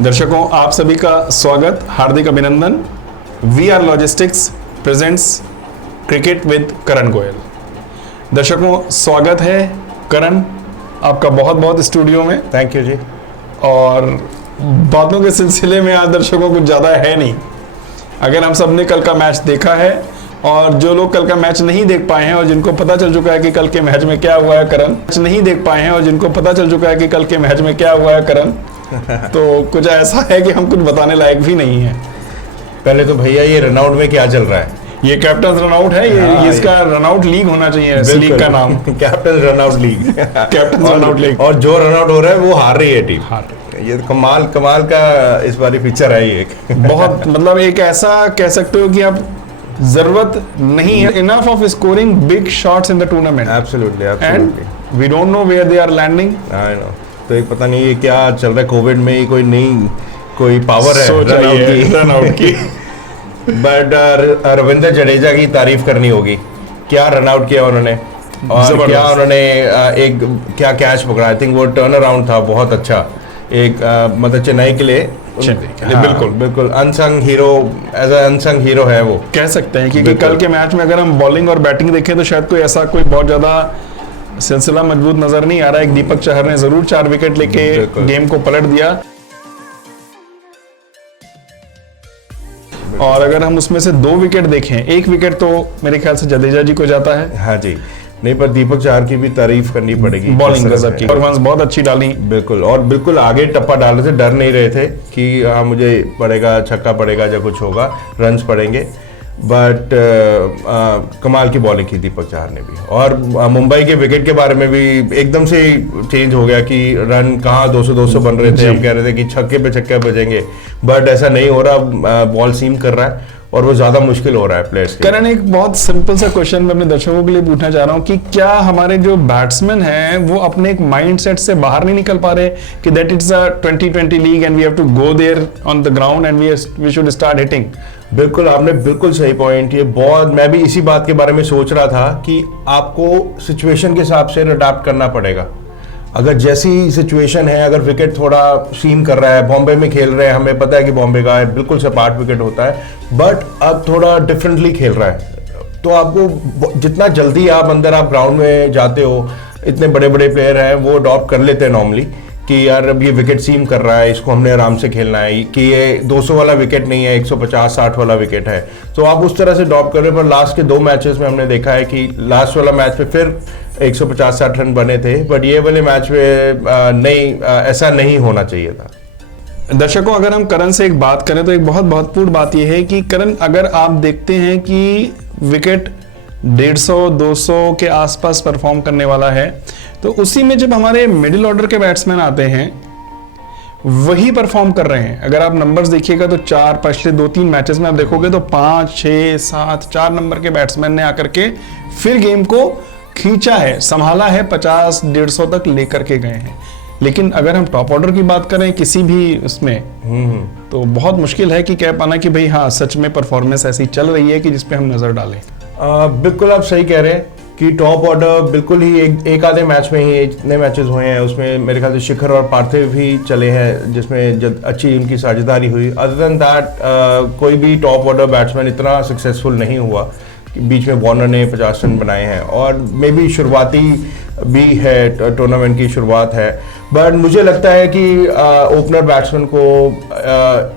दर्शकों, आप सभी का स्वागत, हार्दिक अभिनंदन। V R logistics presents cricket with Karan Goyal. दर्शकों, स्वागत है करण आपका बहुत बहुत स्टूडियो में। Thank you ji. और बातों के सिलसिले में आज दर्शकों कुछ ज़्यादा है नहीं। अगर हम सब ने कल का मैच देखा है और जो लोग कल का मैच नहीं देख पाए हैं और जिनको पता चल चुका है कि कल के मैच में क्या हुआ है करण, नहीं देख पाए हैं और जिनको पता चल चुका है कि कल के मैच में क्या हुआ है करण, तो कुछ ऐसा है कि हम कुछ बताने लायक भी नहीं है। पहले तो भैया ये रनआउट में क्या चल रहा है? ये कैप्टन रनआउट है। ये इसका रनआउट लीग होना चाहिए, इस लीग का नाम captain run out league. Captain run out league. और जो रनआउट हो रहा है वो हार रही है टीम। ये तो कमाल का इस बारी पिक्चर है ये। बहुत मतलब एक ऐसा कह सकते हो कि आप जरूरत नहीं है enough of scoring big shots in the tournament. Absolutely and we don't know where they are landing. I know. तो एक पता नहीं ये क्या चल रहा है, कोविड में ही कोई पावर है रनआउट की। बट रविंद्र जडेजा की तारीफ करनी होगी। क्या रनआउट किया उन्होंने और क्या उन्होंने क्या कैच पकड़ा। आई थिंक वो टर्न अराउंड था बहुत अच्छा। एक मतलब चेन्नई के लिए बिल्कुल unsung hero, as unsung hero है वो, कह सकते हैं। क्योंकि कल के मैच में अगर हम बॉलिंग और बैटिंग देखें तो शायद कोई ऐसा कोई बहुत ज्यादा सिलसिला मजबूत नजर नहीं आ रहा है। एक दीपक चहर ने जरूर 4 विकेट लेके गेम को पलट दिया। और अगर हम उसमें से 2 विकेट देखें, 1 विकेट तो मेरे ख्याल से जडेजा जी को जाता है। हाँ जी, नहीं पर दीपक चहर की भी तारीफ करनी पड़ेगी। बॉलिंग गजब की, परफॉर्मेंस बहुत अच्छी डाली। बिल्कुल, और बिल्कुल आगे टप्पा डाल रहे थे, डर नहीं रहे थे कि हाँ मुझे पड़ेगा, छक्का पड़ेगा या कुछ होगा, रन्स पड़ेंगे। बट कमाल की बॉलिंग की दीपक चहर ने भी। और मुंबई के विकेट के बारे में भी एकदम से चेंज हो गया कि रन कहाँ 200 बन रहे थे, हम कह रहे थे कि छक्के पे छक्के बजेंगे, बट ऐसा नहीं हो रहा। बॉल सीम कर रहा है और वो ज्यादा मुश्किल हो रहा है प्लेयर्स के लिए। करण, एक बहुत सिंपल सा क्वेश्चन मैं अपने दर्शकों के लिए पूछना चाह रहा हूँ कि क्या हमारे जो बैट्समैन हैं वो अपने एक माइंडसेट से बाहर नहीं निकल पा रहे कि that it's a 2020 league and we have to go there on the ground and we should start hitting. बिल्कुल, आपने बिल्कुल सही पॉइंट। ये बहुत, मैं भी इसी बात के बारे में सोच रहा था कि आपको सिचुएशन के हिसाब से अडैप्ट करना पड़ेगा। अगर जैसी सिचुएशन है, अगर विकेट थोड़ा सीम कर रहा है, बॉम्बे में खेल रहे हैं, हमें पता है कि बॉम्बे का बिल्कुल सपाट विकेट होता है, बट अब थोड़ा डिफरेंटली खेल रहा है, तो आपको जितना जल्दी आप ग्राउंड में जाते हो, इतने बड़े बड़े प्लेयर हैं वो अडॉप्ट कर लेते हैं नॉर्मली कि यार अब ये विकेट सीम कर रहा है, इसको हमने आराम से खेलना है, कि ये 200 वाला विकेट नहीं है, 150-60 वाला विकेट है, तो आप उस तरह से ड्रॉप कर रहे हैं। पर लास्ट के 2 मैचेस में हमने देखा है कि लास्ट वाला मैच में फिर 150-60 रन बने थे, बट ये वाले मैच में नहीं, ऐसा नहीं होना चाहिए था। दर्शकों, अगर हम करण से एक बात करें तो एक बहुत महत्वपूर्ण बात यह है कि करण, अगर आप देखते हैं कि विकेट 150-200 के आसपास परफॉर्म करने वाला है, तो उसी में जब हमारे मिडिल ऑर्डर के बैट्समैन आते हैं वही परफॉर्म कर रहे हैं। अगर आप नंबर्स देखिएगा तो पिछले 2-3 मैचेस में आप देखोगे तो 5, 6, 7, 4 नंबर के बैट्समैन ने आकर के फिर गेम को खींचा है, संभाला है, 50-150 तक लेकर के गए हैं। लेकिन अगर हम टॉप ऑर्डर की बात करें किसी भी उसमें, तो बहुत मुश्किल है कि कह पाना कि भाई हाँ सच में परफॉर्मेंस ऐसी चल रही है कि जिसपे हम नजर डालें। बिल्कुल आप सही कह रहे हैं कि टॉप ऑर्डर बिल्कुल ही एक आधे मैच में ही इतने मैचेस हुए हैं, उसमें मेरे ख्याल से शिखर और पार्थिव भी चले हैं जिसमें अच्छी उनकी साझेदारी हुई। अदर देन दैट कोई भी टॉप ऑर्डर बैट्समैन इतना सक्सेसफुल नहीं हुआ। बीच में वार्नर ने 50 रन बनाए हैं और मे बी शुरुआती भी है, टूर्नामेंट की शुरुआत है, बट मुझे लगता है कि ओपनर बैट्समैन को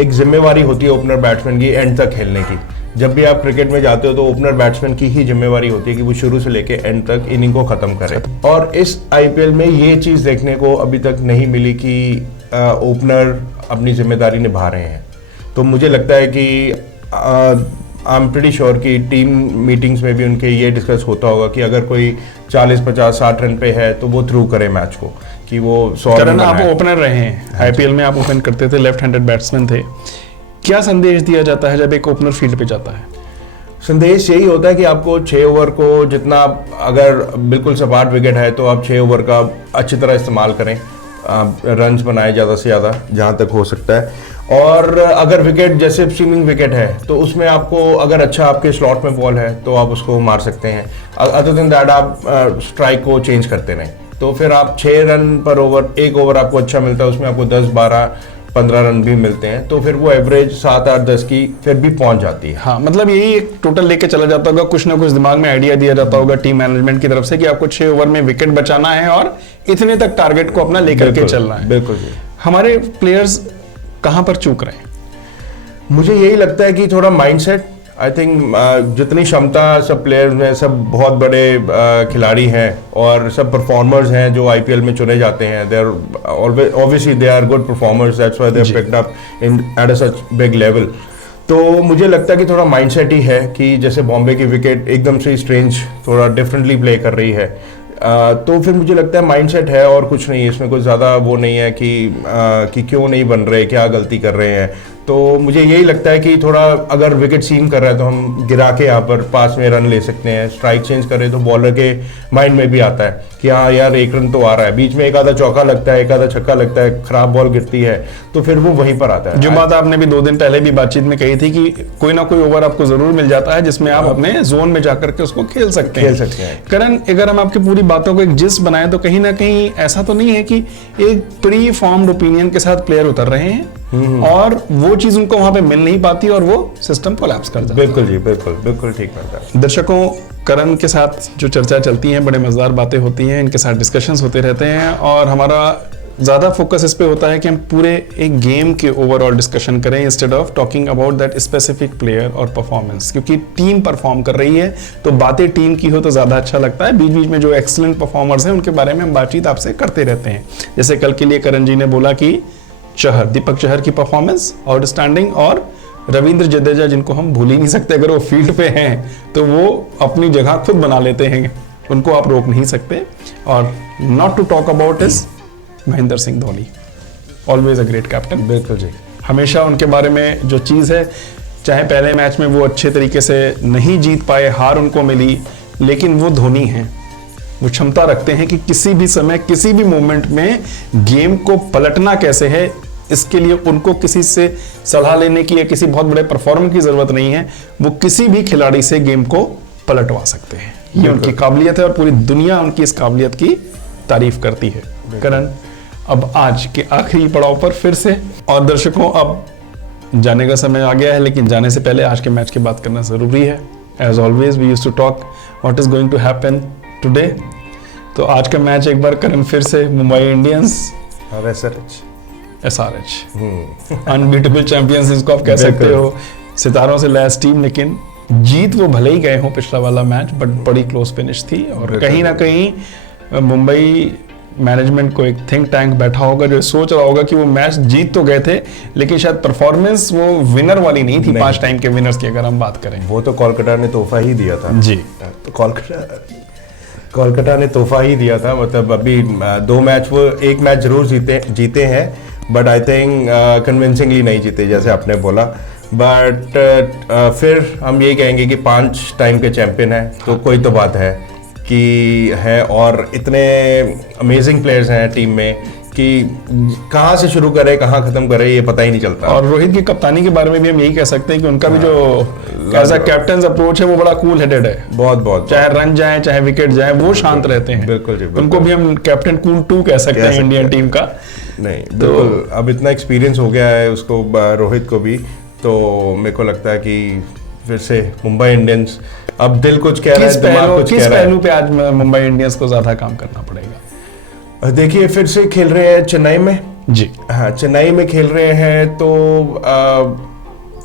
एक जिम्मेवारी होती है ओपनर बैट्समैन की एंड तक खेलने की। जब भी आप क्रिकेट में जाते हो तो ओपनर बैट्समैन की ही जिम्मेवारी होती है कि वो शुरू से लेके एंड तक इनिंग को खत्म करे, और इस आईपीएल में ये चीज़ देखने को अभी तक नहीं मिली कि ओपनर अपनी जिम्मेदारी निभा रहे हैं। तो मुझे लगता है कि आई एम प्रीटी श्योर कि टीम मीटिंग्स में भी उनके ये डिस्कस होता होगा कि अगर कोई 40, 50, 60 रन पे है तो वो थ्रू करे मैच को, कि वो 100 रन। आप ओपनर रहे हैं, आईपीएल में आप ओपन करते थे, लेफ्ट हैंडेड बैट्समैन थे, क्या संदेश दिया जाता है जब एक ओपनर फील्ड पे जाता है? संदेश यही होता है कि आपको 6 ओवर को जितना, अगर बिल्कुल सपाट विकेट है तो आप 6 ओवर का अच्छी तरह इस्तेमाल करें, रन्स बनाए ज़्यादा से ज़्यादा जहाँ तक हो सकता है। और अगर विकेट जैसे स्विमिंग विकेट है तो उसमें आपको, अगर अच्छा आपके स्लॉट में बॉल है तो आप उसको मार सकते हैं। अदर देन दैट आप स्ट्राइक को चेंज करते रहें, तो फिर आप 6 रन पर ओवर, 1 ओवर आपको अच्छा मिलता है, उसमें आपको 10, 12 15 रन भी मिलते हैं, तो फिर वो एवरेज 7, 8, 10 की फिर भी पहुंच जाती है। हाँ, मतलब यही एक टोटल लेके चला जाता होगा, कुछ ना कुछ दिमाग में आइडिया दिया जाता होगा टीम मैनेजमेंट की तरफ से कि आपको 6 ओवर में विकेट बचाना है और इतने तक टारगेट को अपना लेकर के चलना है। बिल्कुल जी। हमारे प्लेयर्स कहां पर चूक रहे हैं? मुझे यही लगता है कि थोड़ा माइंडसेट, आई थिंक जितनी क्षमता सब प्लेयर्स में, सब बहुत बड़े खिलाड़ी हैं और सब परफॉर्मर्स हैं जो आईपीएल में चुने जाते हैं, they are obviously they are good performers, that's why they have picked up in at a such big level. तो मुझे लगता है कि थोड़ा माइंडसेट ही है कि जैसे बॉम्बे की विकेट एकदम से स्ट्रेंज थोड़ा डिफरेंटली प्ले कर रही है, तो फिर मुझे लगता है माइंडसेट है और कुछ नहीं, इसमें कुछ ज़्यादा वो नहीं है कि क्यों नहीं बन रहे, क्या गलती कर रहे हैं। तो मुझे यही लगता है कि थोड़ा अगर विकेट सीम कर रहा है तो हम गिरा के यहाँ पर पास में रन ले सकते हैं, स्ट्राइक चेंज करें तो बॉलर के माइंड में भी आता है कि हाँ यार 1 रन तो आ रहा है, बीच में एक आधा चौका लगता है, एक आधा छक्का लगता है, खराब बॉल गिरती है तो फिर वो वहीं पर आता है। जो बात आपने भी 2 दिन पहले भी बातचीत में कही थी कि कोई ना कोई ओवर आपको जरूर मिल जाता है जिसमें आप अपने जोन में जाकर के उसको खेल सकते हैं। करण, अगर हम आपकी पूरी बातों को एक जिस्ट बनाए तो कहीं ना कहीं ऐसा तो नहीं है कि एक प्री फॉर्म्ड ओपिनियन के साथ प्लेयर उतर रहे हैं और वो चीज उनको वहां पे मिल नहीं पाती और वो सिस्टम कोलैप्स कर जाता है? बिल्कुल जी, बिल्कुल ठीक लगता है। दर्शकों, करण के साथ जो चर्चा चलती है, बड़े मजेदार बातें होती हैं, इनके साथ डिस्कशंस होते रहते हैं और हमारा ज़्यादा फोकस इस पे होता है कि हम पूरे एक गेम के ओवरऑल डिस्कशन करें instead of talking about that specific player और परफॉर्मेंस, क्योंकि टीम परफॉर्म कर रही है तो बातें टीम की हो तो ज़्यादा अच्छा लगता है। बीच बीच में जो एक्सीलेंट परफॉर्मर्स हैं उनके बारे में हम बातचीत आपसे करते रहते हैं। जैसे कल के लिए करण जी ने बोला कि दीपक चहर की परफॉर्मेंस आउटस्टैंडिंग और रविंद्र जडेजा, जिनको हम भूल ही नहीं सकते, अगर वो फील्ड पे हैं तो वो अपनी जगह खुद बना लेते हैं, उनको आप रोक नहीं सकते। और not to talk about is Mahendra Singh Dhoni, always a great captain. बिल्कुल जी, हमेशा उनके बारे में जो चीज़ है, चाहे पहले मैच में वो अच्छे तरीके से नहीं जीत पाए, हार उनको मिली, लेकिन वो धोनी हैं, वो क्षमता रखते हैं कि किसी भी समय किसी भी मोमेंट में गेम को पलटना कैसे है, इसके लिए उनको किसी से सलाह लेने की या किसी बहुत बड़े परफॉर्मर की जरूरत नहीं है, वो किसी भी खिलाड़ी से गेम को पलटवा सकते हैं। ये उनकी काबिलियत है और पूरी दुनिया उनकी इस काबिलियत की तारीफ करती है। करण, अब आज के आखिरी पड़ाव पर फिर से, और दर्शकों अब जाने का समय आ गया है, लेकिन जाने से पहले आज के मैच की बात करना जरूरी है। As always we used to talk what is going to happen today. तो आज का मैच एक बार करण फिर से मुंबई इंडियंस और SRH अनबीटेबल चैंपियंस इसको आप कह सकते हो, सितारों से लैस टीम, लेकिन जीत वो भले ही गए हो पिछला वाला मैच, बट बड़ी क्लोज फिनिश थी। और कहीं ना कहीं मुंबई मैनेजमेंट को एक थिंक टैंक बैठा होगा जो सोच रहा होगा कि वो मैच जीत तो गए थे, लेकिन शायद परफॉर्मेंस वो विनर वाली नहीं थी। 5 टाइम के विनर्स की अगर हम बात करें, वो तो कोलकाता ने तोहफा ही दिया था जी। तो कोलकाता ने तोहफा ही दिया था, मतलब अभी 2 मैच, वो 1 मैच जरूर जीते हैं, बट आई थिंक कन्विंसिंगली नहीं जीते जैसे आपने बोला। बट फिर हम यही कहेंगे कि 5 टाइम के चैंपियन है, तो कोई तो बात है कि है, और इतने अमेजिंग प्लेयर्स हैं टीम में कि कहाँ से शुरू करे कहाँ खत्म करे ये पता ही नहीं चलता। और रोहित की कप्तानी के बारे में भी हम यही कह सकते हैं कि उनका भी जो एज अ कैप्टन अप्रोच है वो बड़ा कूल हेडेड है। बहुत चाहे रन जाए चाहे विकेट जाए वो शांत रहते हैं। बिल्कुल जी, उनको भी हम कैप्टन कूल 2 कह सकते हैं इंडियन टीम का। नहीं, बिल्कुल अब इतना एक्सपीरियंस हो गया है उसको, रोहित को भी, तो मेरे को लगता है कि फिर से मुंबई इंडियंस, अब दिल कुछ कह रहा है, दिमाग कुछ कह रहा है। किस पहलू पे आज मुंबई इंडियंस को ज्यादा काम करना पड़ेगा? देखिए, फिर से खेल रहे हैं चेन्नई में जी, हाँ चेन्नई में खेल रहे हैं, तो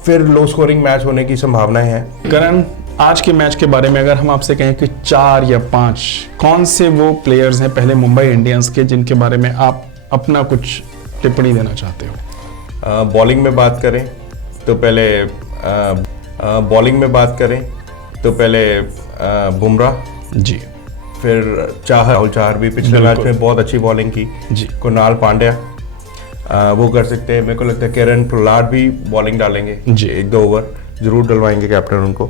फिर लो स्कोरिंग मैच होने की संभावनाएं हैं। करण, आज के मैच के बारे में अगर हम आपसे कहें कि 4 या 5 कौन से वो प्लेयर्स हैं पहले मुंबई इंडियंस के जिनके बारे में आप अपना कुछ टिप्पणी देना चाहते हो? बॉलिंग में बात करें तो पहले बुमराह जी, फिर राहुल चाहर भी पिछले मैच में बहुत अच्छी बॉलिंग की जी, कुणाल पांड्या वो कर सकते हैं। मेरे को लगता है किरण पोलार्ड भी बॉलिंग डालेंगे जी, 1-2 ओवर जरूर डलवाएंगे कैप्टन उनको।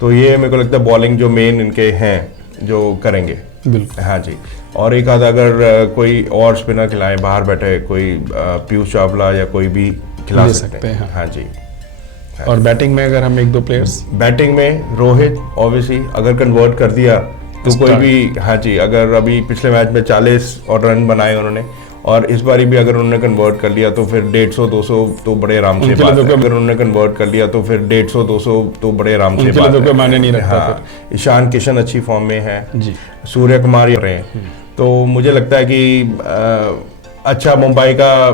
तो ये मेरे को लगता है बॉलिंग जो मेन इनके हैं जो करेंगे। बिल्कुल, हाँ जी। और एक आधा अगर कोई और स्पिनर खिलाए बाहर बैठे, कोई पीयूष चावला या कोई भी खिला सकते हैं। हाँ जी। और बैटिंग में अगर हम 1-2 प्लेयर्स, बैटिंग में रोहित ऑब्वियसली अगर कन्वर्ट कर दिया तो कोई भी, हाँ जी, अगर अभी पिछले मैच में 40 और रन बनाए उन्होंने, और इस बारी भी अगर उन्होंने कन्वर्ट कर लिया तो फिर 150-200 तो बड़े आराम से उनके बात लिए है। अगर उन्होंने कन्वर्ट कर लिया तो फिर 150-200 तो बड़े आराम से उनके बात लिए तो है। कोई मायने नहीं रखता हाँ, ईशान किशन अच्छी फॉर्म में है जी। सूर्य कुमार रहे हैं, तो मुझे लगता है कि अच्छा मुंबई का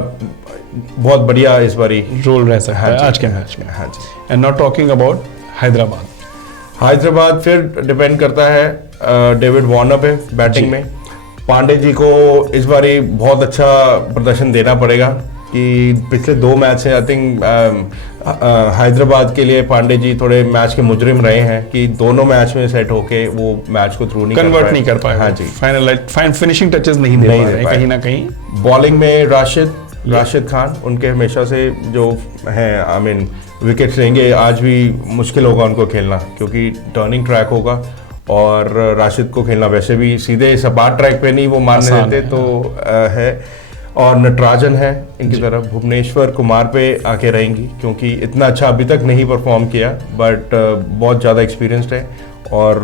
बहुत बढ़िया इस बारी रोल रह सकता हाँ है जी, आज के मैच में। हाँ जी। And not talking about Hyderabad. Hyderabad फिर डिपेंड करता है डेविड वार्नर पे बैटिंग में। पांडे जी को इस बारी बहुत अच्छा प्रदर्शन देना पड़ेगा कि पिछले 2 मैच से आई थिंक हैदराबाद के लिए पांडे जी थोड़े मैच के मुजरिम रहे हैं कि दोनों मैच में सेट होके वो मैच को थ्रू नहीं कन्वर्ट नहीं कर पाए। हाँ जी। फाइन फिनिशिंग टचेस नहीं दे पा रहे कहीं ना कहीं। बॉलिंग में राशिद खान उनके हमेशा से जो हैं आई मीन विकेट्स लेंगे, आज भी मुश्किल होगा उनको खेलना क्योंकि टर्निंग ट्रैक होगा और राशिद को खेलना वैसे भी सीधे सपाट ट्रैक पे नहीं वो मारने देते तो है। और नटराजन है इनकी तरफ, भुवनेश्वर कुमार पे आके रहेंगी क्योंकि इतना अच्छा अभी तक नहीं परफॉर्म किया बट बहुत ज़्यादा एक्सपीरियंस्ड है और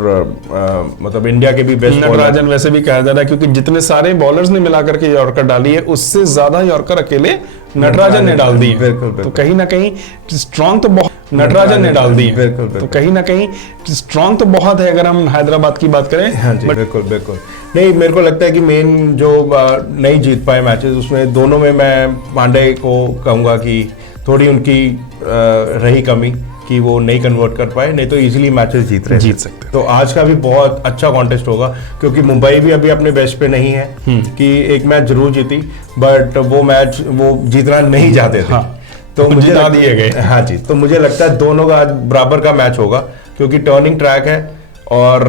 मतलब इंडिया के भी बेस्ट नटराजन वैसे भी कहा जा रहा है क्योंकि जितने सारे बॉलर्स ने मिलाकर के यॉर्कर डाली है उससे ज्यादा यॉर्कर अकेले नटराजन ने डाल दी है। बिल्कुल। तो कहीं ना कहीं स्ट्रॉन्ग तो बहुत नटराजन ने डाल दी है। बिल्कुल। तो कहीं ना कहीं स्ट्रॉन्ग तो बहुत है अगर हम हैदराबाद की बात करें। हाँ जी, बिल्कुल। नहीं, मेरे को लगता है कि मेन जो नहीं जीत पाए मैचेस उसमें दोनों में मैं पांडे को कहूँगा कि थोड़ी उनकी रही कमी कि वो नहीं कन्वर्ट कर पाए, नहीं तो इजीली मैचेस जीत सकते। तो आज का भी बहुत अच्छा कॉन्टेस्ट होगा क्योंकि मुंबई भी अभी अपने बेस्ट पे नहीं है कि एक मैच जरूर जीती बट वो मैच वो जीतना नहीं चाहते थे। हाँ, तो मुझे जिता दिए गए। हाँ जी, तो मुझे लगता है दोनों का आज बराबर का मैच होगा क्योंकि टर्निंग ट्रैक है और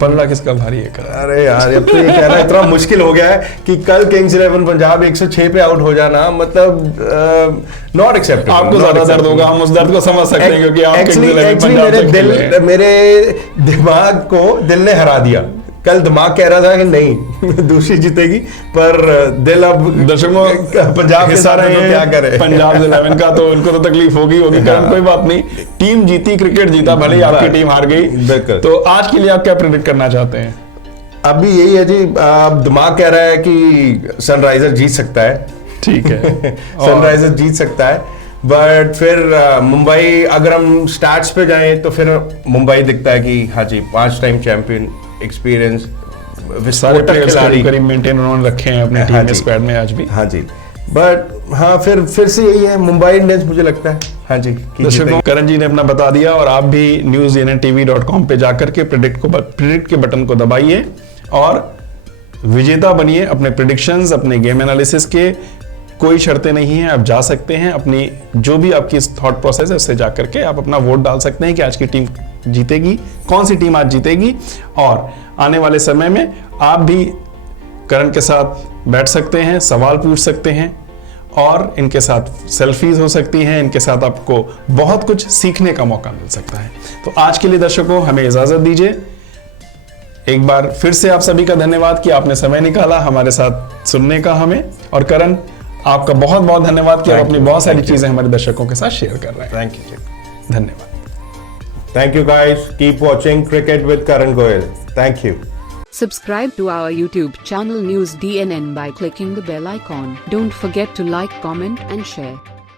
पल्ला किसका भारी है? अरे यार अब तो ये कहना इतना मुश्किल हो गया है कि कल किंग्स 11 पंजाब 106 पे आउट हो जाना मतलब नॉट एक्सेप्टेबल। आपको ज्यादा दर्द होगा, हम उस दर्द को समझ सकते हैं क्योंकि आप किंग्स 11 पंजाब से खेल रहे हैं। मेरे दिमाग को दिल ने हरा दिया। कल दिमाग कह रहा था कि नहीं दूसरी जीतेगी पर दिल अब दर्शकों पंजाब के साथ तो क्या करे। पंजाब 11 का तो उनको तो तकलीफ होगी कारण कोई बात नहीं, टीम जीती, क्रिकेट जीता, भले ही आपकी टीम हार गई। तो आज के लिए आप क्या प्रेडिक्ट करना चाहते हैं? अभी यही है जी, दिमाग कह रहा है कि सनराइजर जीत सकता है। ठीक है सनराइजर जीत सकता है बट फिर मुंबई अगर हम स्टैट्स पे जाएं तो फिर मुंबई दिखता है कि हाँ जी 5 टाइम चैंपियन एक्सपीरियंस सारे प्लेयर्स करीब मेंटेन उन्होंने रखे हैं अपने टीम में स्क्वाड में आज भी। हाँ जी बट हाँ फिर से यही है मुंबई इंडियंस मुझे लगता है। हाँ जी दर्शकों, करण जी ने अपना बता दिया और आप भी newsnntv.com पे जाकर के प्रेडिक्ट के बटन को दबाइए और विजेता बनिए अपने प्रेडिक्शंस, अपने गेम एनालिसिस के। कोई शर्तें नहीं है, आप जा सकते हैं, अपनी जो भी आपकी थॉट प्रोसेस है उससे जाकर के आप अपना वोट डाल सकते हैं कि आज की टीम जीतेगी, कौन सी टीम आज जीतेगी। और आने वाले समय में आप भी करण के साथ बैठ सकते हैं, सवाल पूछ सकते हैं और इनके साथ सेल्फीज हो सकती हैं, इनके साथ आपको बहुत कुछ सीखने का मौका मिल सकता है। तो आज के लिए दर्शकों हमें इजाजत दीजिए। एक बार फिर से आप सभी का धन्यवाद कि आपने समय निकाला हमारे साथ सुनने का हमें। और करण, आपका बहुत बहुत धन्यवाद कि आप अपनी बहुत सारी चीजें हमारे दर्शकों के साथ शेयर कर रहे हैं। Thank you. धन्यवाद। Thank you guys. Keep watching Cricket with Karan Goyal. Thank you. Subscribe to our YouTube channel News DNN by clicking the bell icon. Don't forget to like, comment and share.